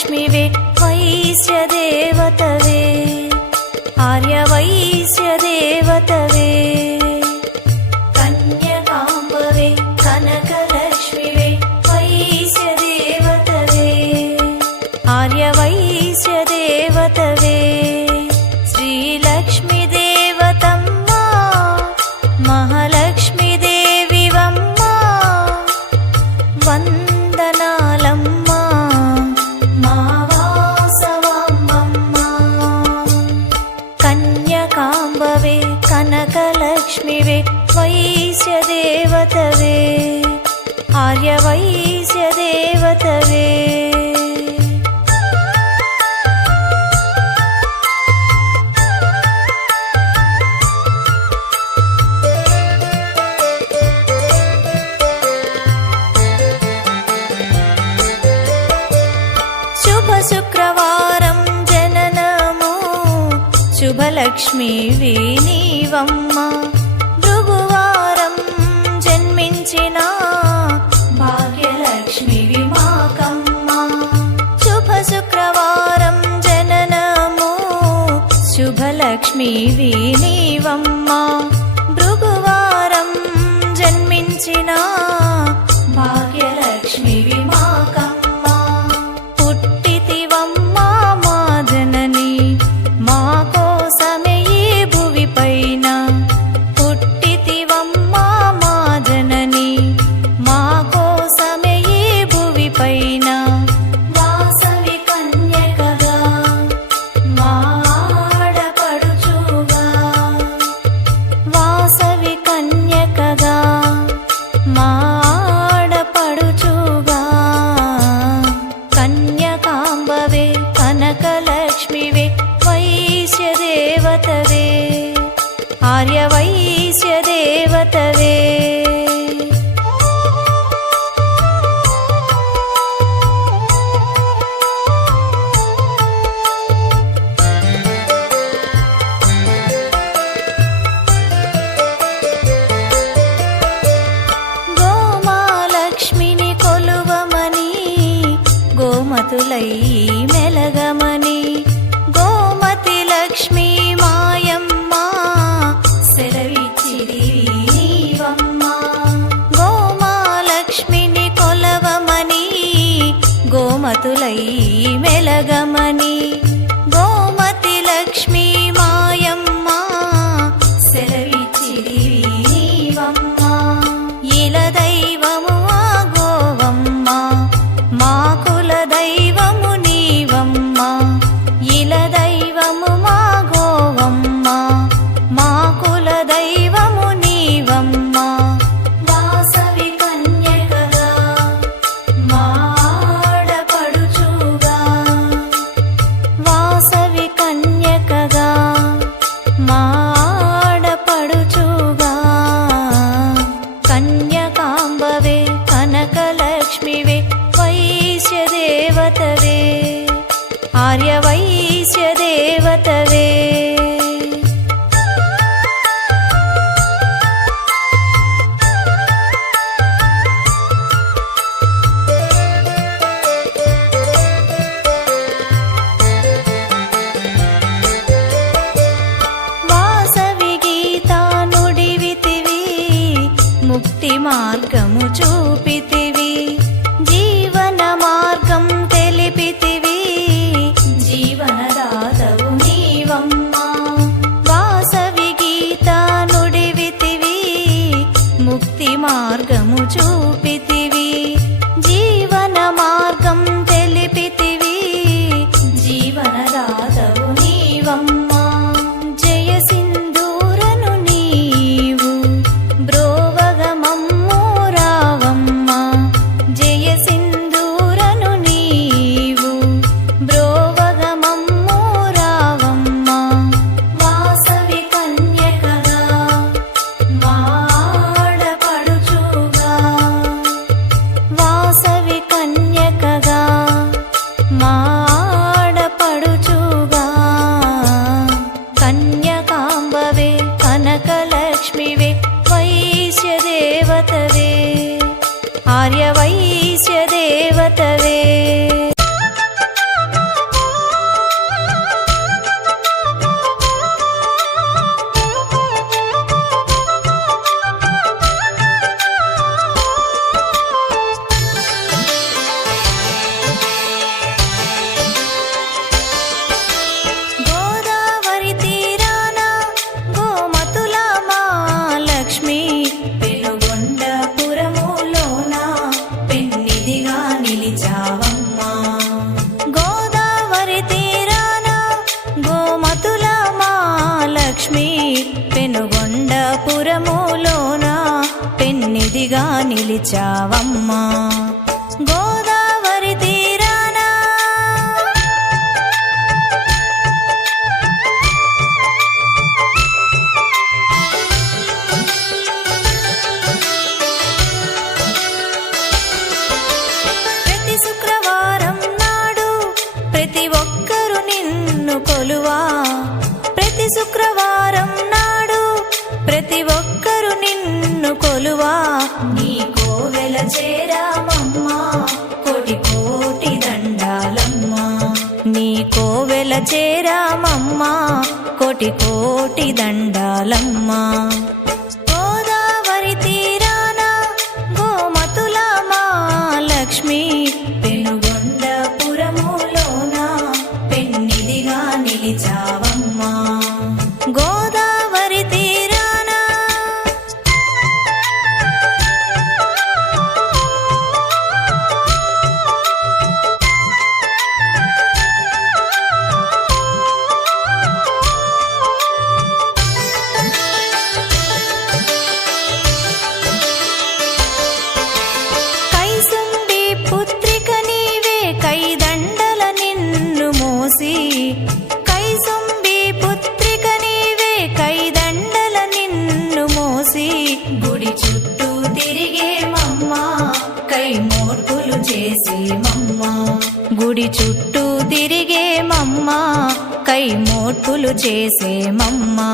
लक्ष्मीवे वैश्यदेवतवे आर्यवैश्यदेवतवे कन्यकाम्बवे कनकलक्ष्मीवे वैश्यदेवतवे आर्यवैश्यदेवतवे श्रीलक्ष्मी काम्बवे कनकलक्ष्मिवे वैस्यदेवतवे आर्यवैस्यदेवतवे లక్ష్మీవి నీవమ్మ భృగువారం జన్మించిన భాగ్యలక్ష్మివి మాకమ్మ శుభ శుక్రవారం జననము శుభలక్ష్మీవి నీవమ్మ భృగువారం జన్మించినా ధన్యవంతులై మార్గము చూపితివి. జీవన మార్గం తెలిపితివి. జీవనదాతవు నీవమ్మా. వాసవి గీత నుడివితివి. ముక్తి మార్గము చూపి आर्यवैश्यदेवत నిలిచావమ్మా. கோட்டி தண்ட చేసేమమ్మా గుడి చుట్టూ తిరిగేమమ్మా కై మోట్పులు చేసేమమ్మా